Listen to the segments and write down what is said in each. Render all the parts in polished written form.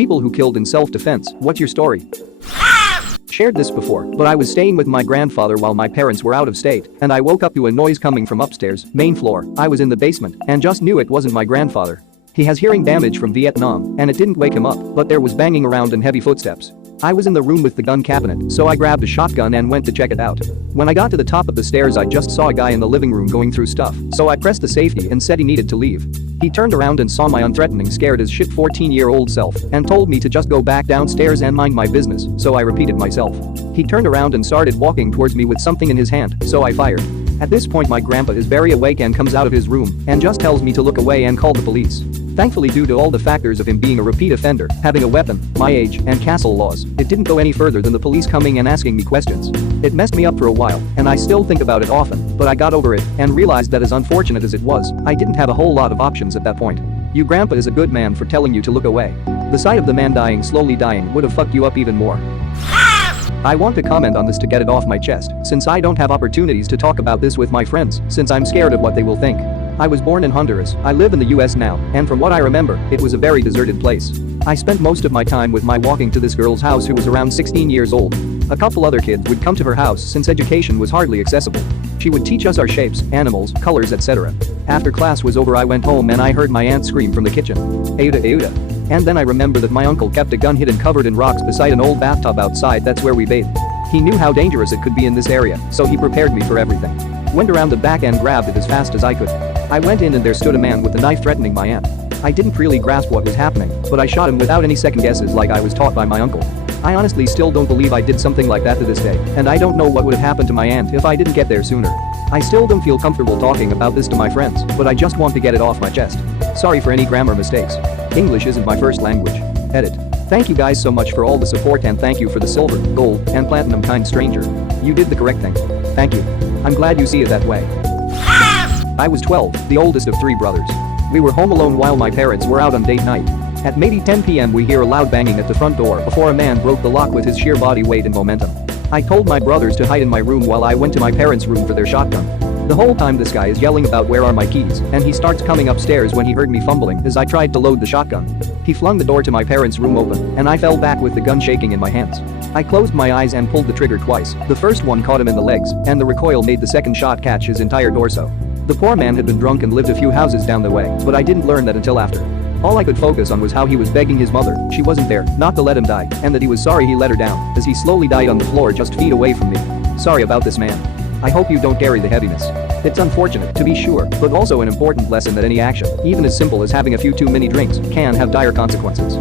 people who killed in self-defense, what's your story? Shared this before, but I was staying with my grandfather while my parents were out of state, and I woke up to a noise coming from upstairs, main floor. I was in the basement and just knew it wasn't my grandfather. He has hearing damage from Vietnam, and it didn't wake him up, but there was banging around and heavy footsteps. I was in the room with the gun cabinet, so I grabbed a shotgun and went to check it out. When I got to the top of the stairs, I just saw a guy in the living room going through stuff, so I pressed the safety and said he needed to leave. He turned around and saw my unthreatening, scared as shit 14-year-old self and told me to just go back downstairs and mind my business, so I repeated myself. He turned around and started walking towards me with something in his hand, so I fired. At this point, my grandpa is very awake and comes out of his room and just tells me to look away and call the police. Thankfully, due to all the factors of him being a repeat offender, having a weapon, my age, and castle laws, it didn't go any further than the police coming and asking me questions. It messed me up for a while, and I still think about it often, but I got over it and realized that as unfortunate as it was, I didn't have a whole lot of options at that point. Your grandpa is a good man for telling you to look away. The sight of the man slowly dying would have fucked you up even more. I want to comment on this to get it off my chest, since I don't have opportunities to talk about this with my friends, since I'm scared of what they will think. I was born in Honduras, I live in the US now, and from what I remember, it was a very deserted place. I spent most of my time with my walking to this girl's house who was around 16 years old. A couple other kids would come to her house since education was hardly accessible. She would teach us our shapes, animals, colors, etc. After class was over, I went home and I heard my aunt scream from the kitchen. "Ayuda, ayuda." And then I remember that my uncle kept a gun hidden covered in rocks beside an old bathtub outside. That's where we bathed. He knew how dangerous it could be in this area, so he prepared me for everything. Went around the back and grabbed it as fast as I could. I went in and there stood a man with a knife threatening my aunt. I didn't really grasp what was happening, but I shot him without any second guesses like I was taught by my uncle. I honestly still don't believe I did something like that to this day, and I don't know what would have happened to my aunt if I didn't get there sooner. I still don't feel comfortable talking about this to my friends, but I just want to get it off my chest. Sorry for any grammar mistakes. English isn't my first language. Edit. Thank you guys so much for all the support, and thank you for the silver, gold, and platinum, kind stranger. You did the correct thing. Thank you. I'm glad you see it that way. I was 12, the oldest of 3 brothers. We were home alone while my parents were out on date night. At maybe 10 p.m. we hear a loud banging at the front door before a man broke the lock with his sheer body weight and momentum. I told my brothers to hide in my room while I went to my parents' room for their shotgun. The whole time this guy is yelling about where are my keys, and he starts coming upstairs when he heard me fumbling as I tried to load the shotgun. He flung the door to my parents' room open, and I fell back with the gun shaking in my hands. I closed my eyes and pulled the trigger twice. The first one caught him in the legs, and the recoil made the second shot catch his entire torso. The poor man had been drunk and lived a few houses down the way, but I didn't learn that until after. All I could focus on was how he was begging his mother, she wasn't there, not to let him die, and that he was sorry he let her down, as he slowly died on the floor just feet away from me. Sorry about this, man. I hope you don't carry the heaviness. It's unfortunate, to be sure, but also an important lesson that any action, even as simple as having a few too many drinks, can have dire consequences.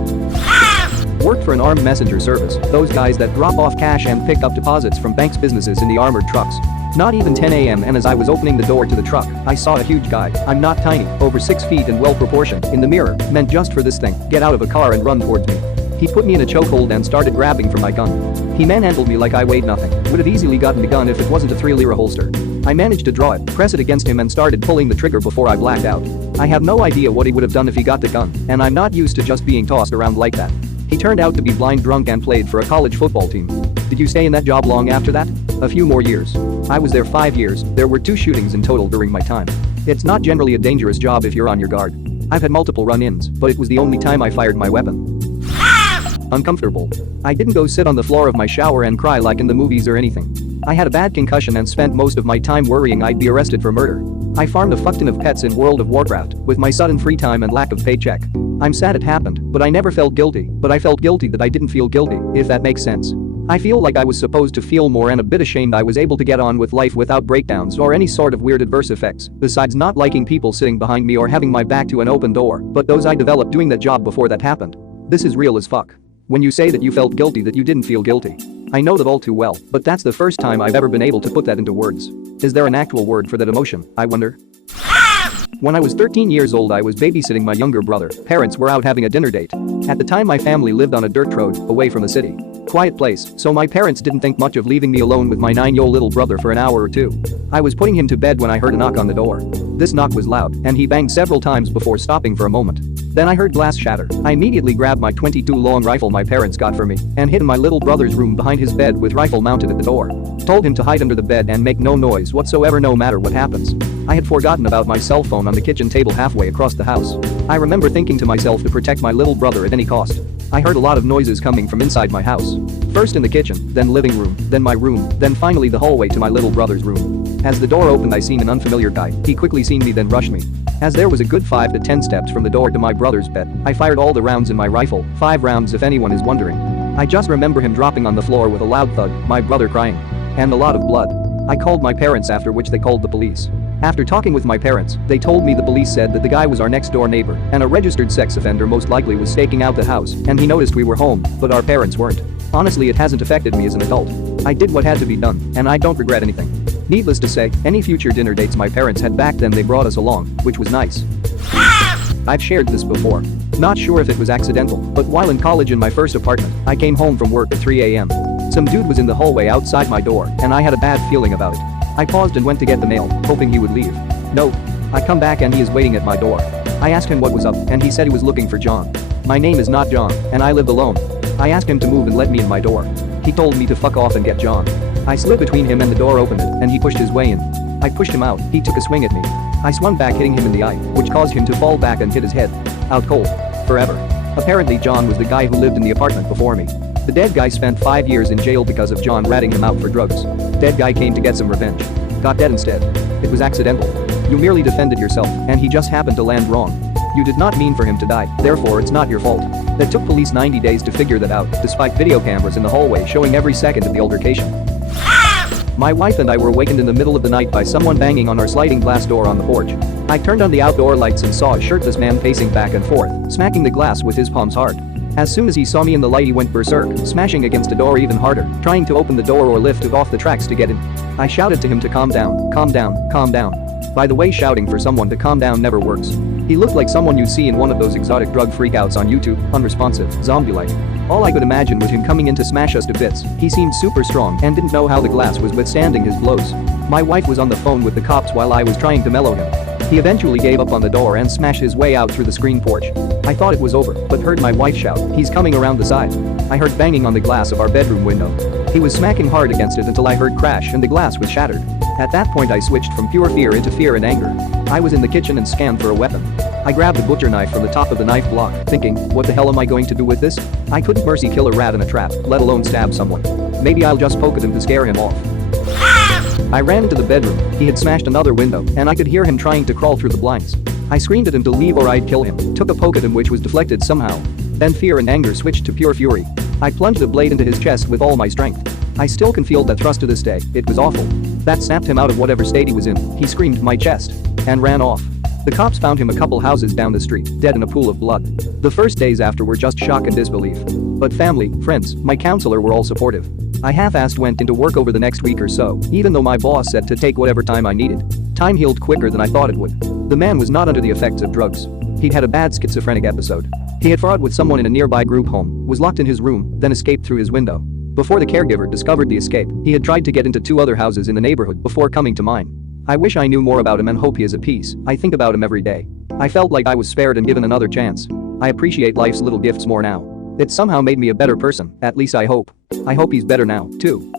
Worked for an armed messenger service, those guys that drop off cash and pick up deposits from banks' businesses in the armored trucks. Not even 10 a.m. and as I was opening the door to the truck, I saw a huge guy, I'm not tiny, over 6 feet and well proportioned, in the mirror, meant just for this thing, get out of a car and run towards me. He put me in a chokehold and started grabbing for my gun. He manhandled me like I weighed nothing, would have easily gotten the gun if it wasn't a 3-lira holster. I managed to draw it, press it against him and started pulling the trigger before I blacked out. I have no idea what he would have done if he got the gun, and I'm not used to just being tossed around like that. He turned out to be blind drunk and played for a college football team. Did you stay in that job long after that? A few more years. I was there 5 years, there were 2 shootings in total during my time. It's not generally a dangerous job if you're on your guard. I've had multiple run-ins, but it was the only time I fired my weapon. Uncomfortable. I didn't go sit on the floor of my shower and cry like in the movies or anything. I had a bad concussion and spent most of my time worrying I'd be arrested for murder. I farmed a fuckton of pets in World of Warcraft with my sudden free time and lack of paycheck. I'm sad it happened, but I never felt guilty, but I felt guilty that I didn't feel guilty, if that makes sense. I feel like I was supposed to feel more and a bit ashamed I was able to get on with life without breakdowns or any sort of weird adverse effects, besides not liking people sitting behind me or having my back to an open door, but those I developed doing that job before that happened. This is real as fuck. When you say that you felt guilty that you didn't feel guilty. I know that all too well, but that's the first time I've ever been able to put that into words. Is there an actual word for that emotion, I wonder? When I was 13 years old I was babysitting my younger brother, parents were out having a dinner date. At the time my family lived on a dirt road, away from the city. Quiet place, so my parents didn't think much of leaving me alone with my 9-year-old little brother for an hour or 2. I was putting him to bed when I heard a knock on the door. This knock was loud, and he banged several times before stopping for a moment. Then I heard glass shatter. I immediately grabbed my .22 long rifle my parents got for me and hid in my little brother's room behind his bed with rifle mounted at the door. Told him to hide under the bed and make no noise whatsoever no matter what happens. I had forgotten about my cell phone on the kitchen table halfway across the house. I remember thinking to myself to protect my little brother at any cost. I heard a lot of noises coming from inside my house. First in the kitchen, then living room, then my room, then finally the hallway to my little brother's room. As the door opened, I seen an unfamiliar guy. He quickly seen me, then rushed me. As there was a good 5 to 10 steps from the door to my brother's bed, I fired all the rounds in my rifle, 5 rounds if anyone is wondering. I just remember him dropping on the floor with a loud thud, my brother crying. And a lot of blood. I called my parents, after which they called the police. After talking with my parents, they told me the police said that the guy was our next door neighbor and a registered sex offender most likely was staking out the house and he noticed we were home, but our parents weren't. Honestly, it hasn't affected me as an adult. I did what had to be done and I don't regret anything. Needless to say, any future dinner dates my parents had back then they brought us along, which was nice. I've shared this before. Not sure if it was accidental, but while in college in my first apartment, I came home from work at 3 a.m. Some dude was in the hallway outside my door and I had a bad feeling about it. I paused and went to get the mail, hoping he would leave. No. I come back and he is waiting at my door. I asked him what was up and he said he was looking for John. My name is not John and I live alone. I asked him to move and let me in my door. He told me to fuck off and get John. I slid between him and the door opened it and he pushed his way in. I pushed him out, he took a swing at me. I swung back hitting him in the eye, which caused him to fall back and hit his head. Out cold. Forever. Apparently John was the guy who lived in the apartment before me. The dead guy spent 5 years in jail because of John ratting him out for drugs. Dead guy came to get some revenge. Got dead instead. It was accidental. You merely defended yourself, and he just happened to land wrong. You did not mean for him to die, therefore it's not your fault. That took police 90 days to figure that out, despite video cameras in the hallway showing every second of the altercation. My wife and I were awakened in the middle of the night by someone banging on our sliding glass door on the porch. I turned on the outdoor lights and saw a shirtless man pacing back and forth, smacking the glass with his palms hard. As soon as he saw me in the light he went berserk, smashing against the door even harder, trying to open the door or lift it off the tracks to get in. I shouted to him to calm down, calm down, calm down. By the way, shouting for someone to calm down never works. He looked like someone you see in one of those exotic drug freakouts on YouTube, unresponsive, zombie-like. All I could imagine was him coming in to smash us to bits. He seemed super strong and didn't know how the glass was withstanding his blows. My wife was on the phone with the cops while I was trying to mellow him. He eventually gave up on the door and smashed his way out through the screen porch. I thought it was over, but heard my wife shout, "He's coming around the side." I heard banging on the glass of our bedroom window. He was smacking hard against it until I heard crash and the glass was shattered. At that point I switched from pure fear into fear and anger. I was in the kitchen and scanned for a weapon. I grabbed a butcher knife from the top of the knife block, thinking, what the hell am I going to do with this? I couldn't mercy kill a rat in a trap, let alone stab someone. Maybe I'll just poke at him to scare him off. I ran into the bedroom, he had smashed another window, and I could hear him trying to crawl through the blinds. I screamed at him to leave or I'd kill him, took a poke at him which was deflected somehow. Then fear and anger switched to pure fury. I plunged the blade into his chest with all my strength. I still can feel that thrust to this day, it was awful. That snapped him out of whatever state he was in, he screamed my chest. And ran off. The cops found him a couple houses down the street, dead in a pool of blood. The first days after were just shock and disbelief. But family, friends, my counselor were all supportive. I half-assed went into work over the next week or so, even though my boss said to take whatever time I needed. Time healed quicker than I thought it would. The man was not under the effects of drugs. He'd had a bad schizophrenic episode. He had fought with someone in a nearby group home, was locked in his room, then escaped through his window. Before the caregiver discovered the escape, he had tried to get into 2 other houses in the neighborhood before coming to mine. I wish I knew more about him and hope he is at peace. I think about him every day. I felt like I was spared and given another chance. I appreciate life's little gifts more now. It somehow made me a better person, at least I hope. I hope he's better now, too.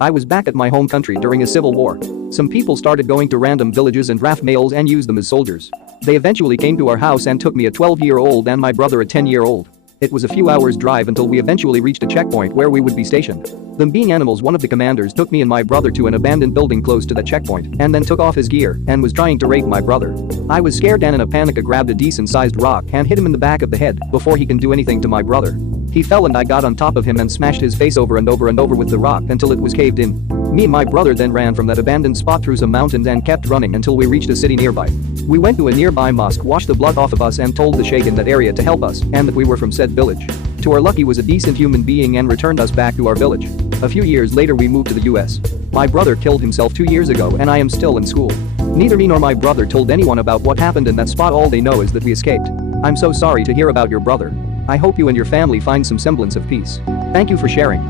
I was back at my home country during a civil war. Some people started going to random villages and draft males and use them as soldiers. They eventually came to our house and took me a 12-year-old and my brother a 10-year-old. It was a few hours drive until we eventually reached a checkpoint where we would be stationed. Them being animals, one of the commanders took me and my brother to an abandoned building close to the checkpoint and then took off his gear and was trying to rape my brother. I was scared and in a panic I grabbed a decent-sized rock and hit him in the back of the head before he can do anything to my brother. He fell and I got on top of him and smashed his face over and over and over with the rock until it was caved in. Me and my brother then ran from that abandoned spot through some mountains and kept running until we reached a city nearby. We went to a nearby mosque, washed the blood off of us and told the sheikh in that area to help us and that we were from said village. To our luck he was a decent human being and returned us back to our village. A few years later we moved to the US. My brother killed himself 2 years ago and I am still in school. Neither me nor my brother told anyone about what happened in that spot, all they know is that we escaped. I'm so sorry to hear about your brother. I hope you and your family find some semblance of peace. Thank you for sharing.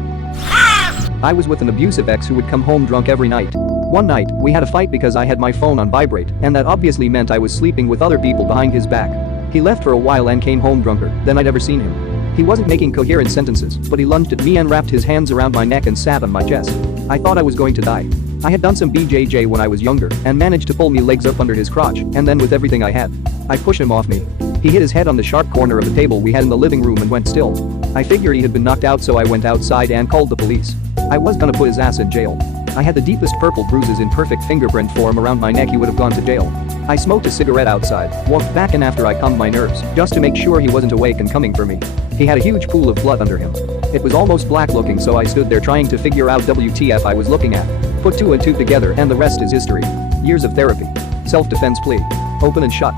I was with an abusive ex who would come home drunk every night. One night, we had a fight because I had my phone on vibrate and that obviously meant I was sleeping with other people behind his back. He left for a while and came home drunker than I'd ever seen him. He wasn't making coherent sentences, but he lunged at me and wrapped his hands around my neck and sat on my chest. I thought I was going to die. I had done some BJJ when I was younger and managed to pull me legs up under his crotch, and then with everything I had, I pushed him off me. He hit his head on the sharp corner of the table we had in the living room and went still. I figured he had been knocked out, so I went outside and called the police. I was gonna put his ass in jail. I had the deepest purple bruises in perfect fingerprint form around my neck. He would have gone to jail. I smoked a cigarette outside, walked back in after I calmed my nerves, just to make sure he wasn't awake and coming for me. He had a huge pool of blood under him. It was almost black looking, so I stood there trying to figure out WTF I was looking at. Put two and two together and the rest is history. Years of therapy. Self-defense plea. Open and shut.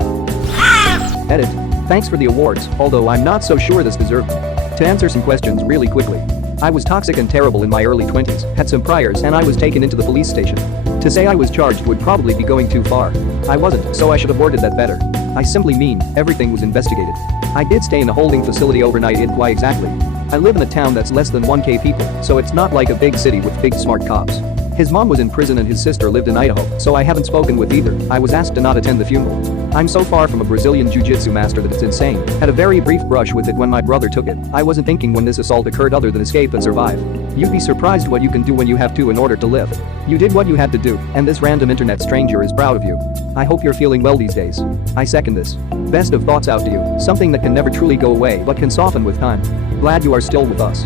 Edit. Thanks for the awards, although I'm not so sure this deserved them. To answer some questions really quickly. I was toxic and terrible in my early 20s, had some priors, and I was taken into the police station. To say I was charged would probably be going too far. I wasn't, so I should have worded that better. I simply mean, everything was investigated. I did stay in a holding facility overnight. Why exactly? I live in a town that's less than 1,000 people, so it's not like a big city with big smart cops. His mom was in prison and his sister lived in Idaho, so I haven't spoken with either. I was asked to not attend the funeral. I'm so far from a Brazilian jiu-jitsu master that it's insane. Had a very brief brush with it when my brother took it. I wasn't thinking when this assault occurred other than escape and survive. You'd be surprised what you can do when you have to in order to live. You did what you had to do, and this random internet stranger is proud of you. I hope you're feeling well these days. I second this. Best of thoughts out to you, something that can never truly go away but can soften with time. Glad you are still with us.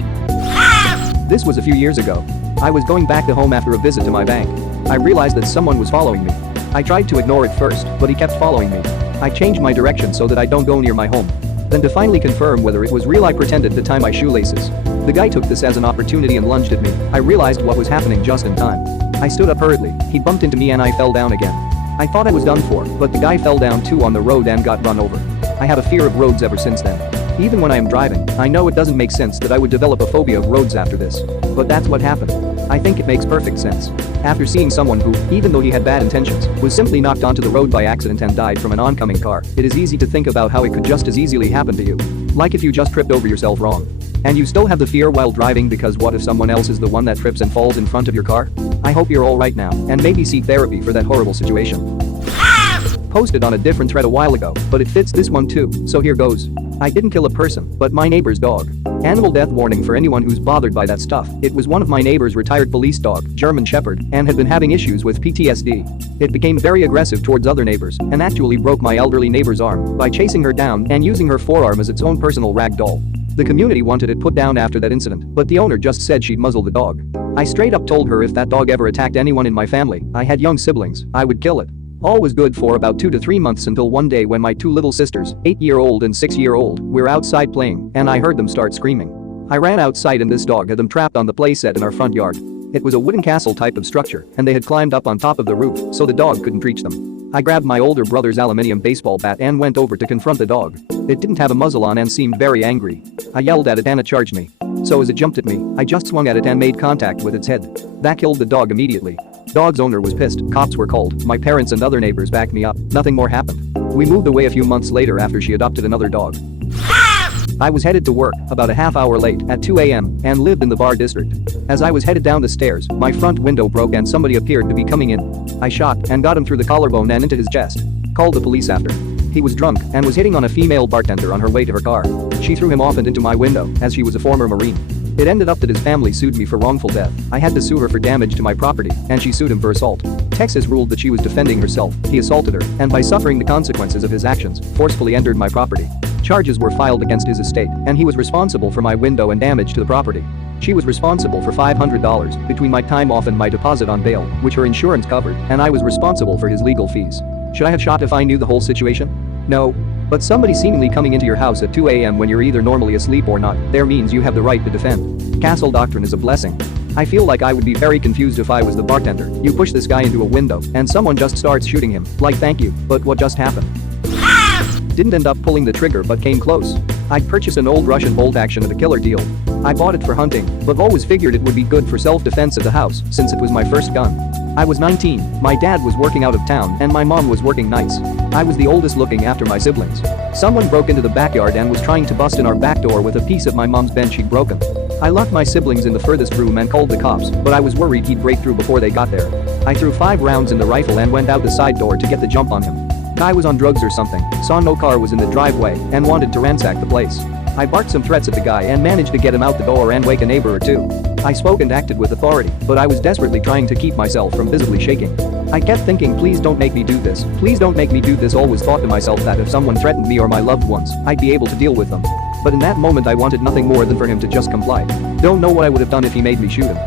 This was a few years ago. I was going back to home after a visit to my bank. I realized that someone was following me. I tried to ignore it first, but he kept following me. I changed my direction so that I don't go near my home. Then to finally confirm whether it was real, I pretended to tie my shoelaces. The guy took this as an opportunity and lunged at me. I realized what was happening just in time. I stood up hurriedly, he bumped into me and I fell down again. I thought I was done for, but the guy fell down too on the road and got run over. I had a fear of roads ever since then. Even when I am driving, I know it doesn't make sense that I would develop a phobia of roads after this. But that's what happened. I think it makes perfect sense. After seeing someone who, even though he had bad intentions, was simply knocked onto the road by accident and died from an oncoming car, it is easy to think about how it could just as easily happen to you. Like if you just tripped over yourself wrong. And you still have the fear while driving, because what if someone else is the one that trips and falls in front of your car? I hope you're alright now, and maybe seek therapy for that horrible situation. Posted on a different thread a while ago, but it fits this one too, so here goes. I didn't kill a person, but my neighbor's dog. Animal death warning for anyone who's bothered by that stuff. It was one of my neighbor's retired police dog, German Shepherd, and had been having issues with PTSD. It became very aggressive towards other neighbors and actually broke my elderly neighbor's arm by chasing her down and using her forearm as its own personal rag doll. The community wanted it put down after that incident, but the owner just said she'd muzzle the dog. I straight up told her if that dog ever attacked anyone in my family, I had young siblings, I would kill it. All was good for about 2 to 3 months until one day when my two little sisters, 8-year-old and 6-year-old, were outside playing, and I heard them start screaming. I ran outside and this dog had them trapped on the playset in our front yard. It was a wooden castle type of structure, and they had climbed up on top of the roof so the dog couldn't reach them. I grabbed my older brother's aluminium baseball bat and went over to confront the dog. It didn't have a muzzle on and seemed very angry. I yelled at it and it charged me. So as it jumped at me, I just swung at it and made contact with its head. That killed the dog immediately. Dog's owner was pissed, cops were called, my parents and other neighbors backed me up, nothing more happened. We moved away a few months later after she adopted another dog. I was headed to work, about a half hour late, at 2 a.m., and lived in the bar district. As I was headed down the stairs, my front window broke and somebody appeared to be coming in. I shot and got him through the collarbone and into his chest. Called the police after. He was drunk and was hitting on a female bartender on her way to her car. She threw him off and into my window, as she was a former Marine. It ended up that his family sued me for wrongful death. I had to sue her for damage to my property, and she sued him for assault. Texas ruled that she was defending herself, he assaulted her, and by suffering the consequences of his actions, forcefully entered my property. Charges were filed against his estate, and he was responsible for my window and damage to the property. She was responsible for $500 between my time off and my deposit on bail, which her insurance covered, and I was responsible for his legal fees. Should I have shot if I knew the whole situation? No. But somebody seemingly coming into your house at 2 a.m. when you're either normally asleep or not, there means you have the right to defend. Castle doctrine is a blessing. I feel like I would be very confused if I was the bartender. You push this guy into a window, and someone just starts shooting him, like thank you, but what just happened? Didn't end up pulling the trigger but came close. I'd purchased an old Russian bolt action at a killer deal. I bought it for hunting, but always figured it would be good for self-defense at the house since it was my first gun. I was 19, my dad was working out of town and my mom was working nights. I was the oldest looking after my siblings. Someone broke into the backyard and was trying to bust in our back door with a piece of my mom's bench she'd broken. I locked my siblings in the furthest room and called the cops, but I was worried he'd break through before they got there. I threw 5 rounds in the rifle and went out the side door to get the jump on him. Guy was on drugs or something, saw no car was in the driveway, and wanted to ransack the place. I barked some threats at the guy and managed to get him out the door and wake a neighbor or two. I spoke and acted with authority, but I was desperately trying to keep myself from visibly shaking. I kept thinking, please don't make me do this, please don't make me do this. Always thought to myself that if someone threatened me or my loved ones, I'd be able to deal with them. But in that moment I wanted nothing more than for him to just comply. Don't know what I would have done if he made me shoot him.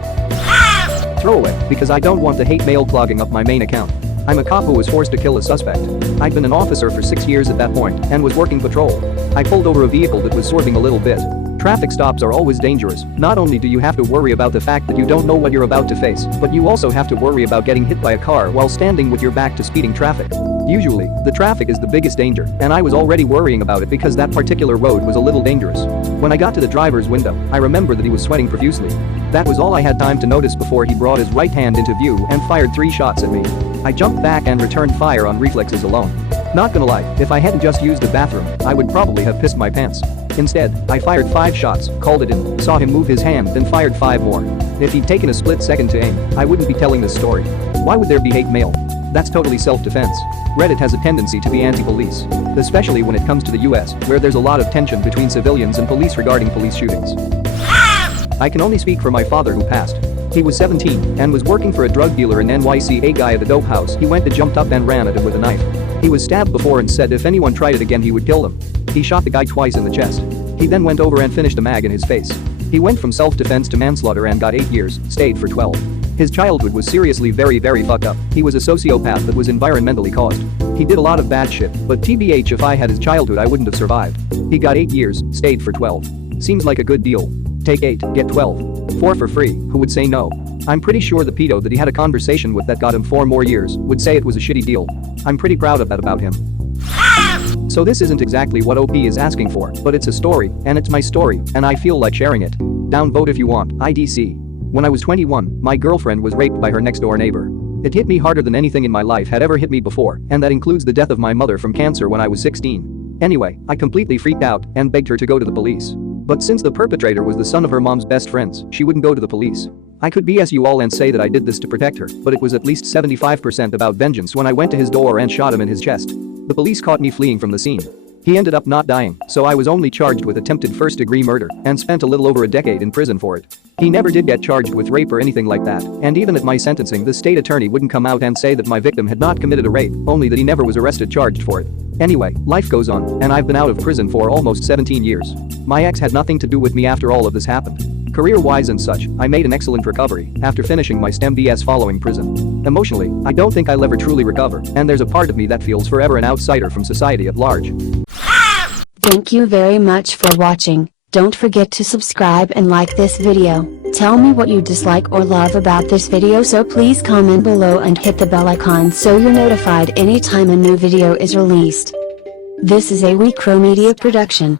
Throwaway, because I don't want the hate mail clogging up my main account. I'm a cop who was forced to kill a suspect. I'd been an officer for 6 years at that point and was working patrol. I pulled over a vehicle that was swerving a little bit. Traffic stops are always dangerous. Not only do you have to worry about the fact that you don't know what you're about to face, but you also have to worry about getting hit by a car while standing with your back to speeding traffic. Usually, the traffic is the biggest danger, and I was already worrying about it because that particular road was a little dangerous. When I got to the driver's window, I remember that he was sweating profusely. That was all I had time to notice before he brought his right hand into view and fired 3 shots at me. I jumped back and returned fire on reflexes alone. Not gonna lie, if I hadn't just used the bathroom, I would probably have pissed my pants. Instead, I fired 5 shots, called it in, saw him move his hand, then fired 5 more. If he'd taken a split second to aim, I wouldn't be telling this story. Why would there be hate mail? That's totally self-defense. Reddit has a tendency to be anti-police, especially when it comes to the US, where there's a lot of tension between civilians and police regarding police shootings. I can only speak for my father who passed. He was 17 and was working for a drug dealer in NYC. A guy at a dope house he went to jumped up and ran at him with a knife. He was stabbed before and said if anyone tried it again he would kill them. He shot the guy twice in the chest. He then went over and finished a mag in his face. He went from self-defense to manslaughter and got 8 years, stayed for 12. His childhood was seriously very fucked up. He was a sociopath that was environmentally caused. He did a lot of bad shit, but TBH if I had his childhood I wouldn't have survived. He got 8 years, stayed for 12. Seems like a good deal. Take 8, get 12. 4 for free, who would say no? I'm pretty sure the pedo that he had a conversation with that got him 4 more years would say it was a shitty deal. I'm pretty proud of that about him. So this isn't exactly what OP is asking for, but it's a story, and it's my story, and I feel like sharing it. Downvote if you want, IDC. When I was 21, my girlfriend was raped by her next-door neighbor. It hit me harder than anything in my life had ever hit me before, and that includes the death of my mother from cancer when I was 16. Anyway, I completely freaked out and begged her to go to the police. But since the perpetrator was the son of her mom's best friends, she wouldn't go to the police. I could BS you all and say that I did this to protect her, but it was at least 75% about vengeance when I went to his door and shot him in his chest. The police caught me fleeing from the scene. He ended up not dying, so I was only charged with attempted first-degree murder and spent a little over a decade in prison for it. He never did get charged with rape or anything like that, and even at my sentencing the state attorney wouldn't come out and say that my victim had not committed a rape, only that he never was arrested charged for it. Anyway, life goes on, and I've been out of prison for almost 17 years. My ex had nothing to do with me after all of this happened. Career-wise and such, I made an excellent recovery after finishing my STEM BS following prison. Emotionally, I don't think I'll ever truly recover, and there's a part of me that feels forever an outsider from society at large. Thank you very much for watching. Don't forget to subscribe and like this video. Tell me what you dislike or love about this video, so please comment below and hit the bell icon so you're notified anytime a new video is released. This is a WeCrow Media production.